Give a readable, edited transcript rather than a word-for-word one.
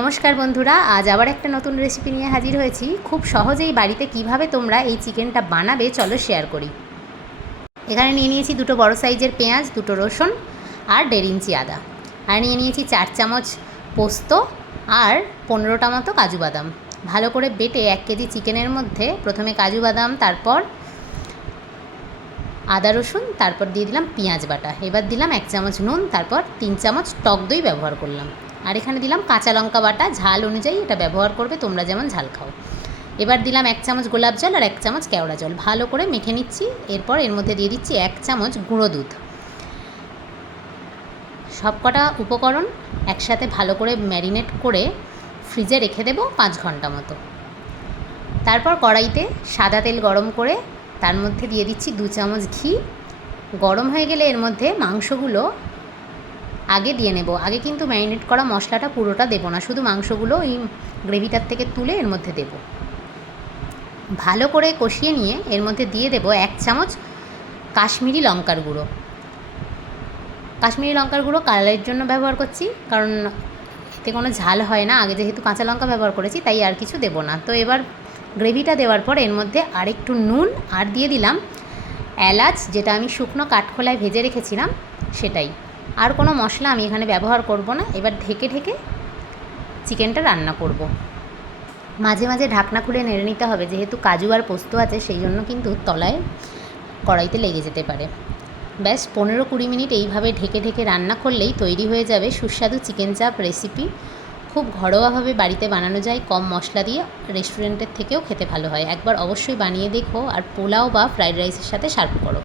নমস্কার বন্ধুরা, আজ আবার একটা নতুন রেসিপি নিয়ে হাজির হয়েছি। খুব সহজেই বাড়িতে কিভাবে তোমরা এই চিকেনটা বানাবে চলো শেয়ার করি। এখানে নিয়ে নিয়েছি দুটো বড় সাইজের পেঁয়াজ, দুটো রসুন আর 1.5 ইঞ্চি আদা, আর নিয়ে নিয়েছি 4 চামচ পোস্ত আর 15টা মতো কাজু বাদাম। ভালো করে বেটে 1 কেজি চিকেনের মধ্যে প্রথমে কাজু বাদাম, তারপর আদা রসুন, তারপর দিয়ে দিলাম পেঁয়াজ বাটা, এবার দিলাম 1 চামচ নুন, তারপর 3 চামচ টক দই ব্যবহার করলাম, আর এখানে দিলাম কাঁচা লঙ্কা বাটা। ঝাল অনুযায়ী এটা ব্যবহার করবে, তোমরা যেমন ঝাল খাও। এবার দিলাম 1 চামচ গোলাপ জল আর 1 চামচ কেওড়া জল, ভালো করে মেখে নিচ্ছি। এরপর এর মধ্যে দিয়ে দিচ্ছি 1 চামচ গুঁড়ো দুধ। সবকটা উপকরণ একসাথে ভালো করে ম্যারিনেট করে ফ্রিজে রেখে দেবো 5 ঘন্টা মতো। তারপর কড়াইতে সাদা তেল গরম করে তার মধ্যে দিয়ে দিচ্ছি 2 চামচ ঘি। গরম হয়ে গেলে এর মধ্যে মাংসগুলো আগে দিয়ে নেব। আগে কিন্তু ম্যারিনেট করা মশলাটা পুরোটা দেবো না, শুধু মাংসগুলো এই গ্রেভিটার থেকে তুলে এর মধ্যে দেব। ভালো করে কষিয়ে নিয়ে এর মধ্যে দিয়ে দেব 1 চামচ কাশ্মীরি লঙ্কার গুঁড়ো। কাশ্মীরি লঙ্কার গুঁড়ো কালারের জন্য ব্যবহার করছি, কারণ এতে কোনো ঝাল হয় না। আগে যেহেতু কাঁচা লঙ্কা ব্যবহার করেছি তাই আর কিছু দেব না। তো এবার গ্রেভিটা দেওয়ার পর এর মধ্যে আরেকটু নুন আর দিয়ে দিলাম এলাচ, যেটা আমি শুকনো কাঠখোলায় ভেজে রেখেছিলাম সেটাই। আর কোনো মশলা আমি এখানে ব্যবহার করব না। এবার ঢেকে ঢেকে চিকেনটা রান্না করব। মাঝে মাঝে ঢাকনা খুলে নেড়ে নিতে হবে, যেহেতু কাজু আর পোস্ত আছে সেই জন্য কিন্তু তলায় কড়াইতে লেগে যেতে পারে। ব্যাস 15-20 মিনিট এইভাবে ঢেকে ঢেকে রান্না করলেই তৈরি হয়ে যাবে সুস্বাদু চিকেন চাপ রেসিপি। খুব ঘরোয়াভাবে বাড়িতে বানানো যায়, কম মশলা দিয়ে, রেস্টুরেন্টের থেকেও খেতে ভালো হয়। একবার অবশ্যই বানিয়ে দেখো আর পোলাও বা ফ্রাইড রাইসের সাথে সার্ভ করো।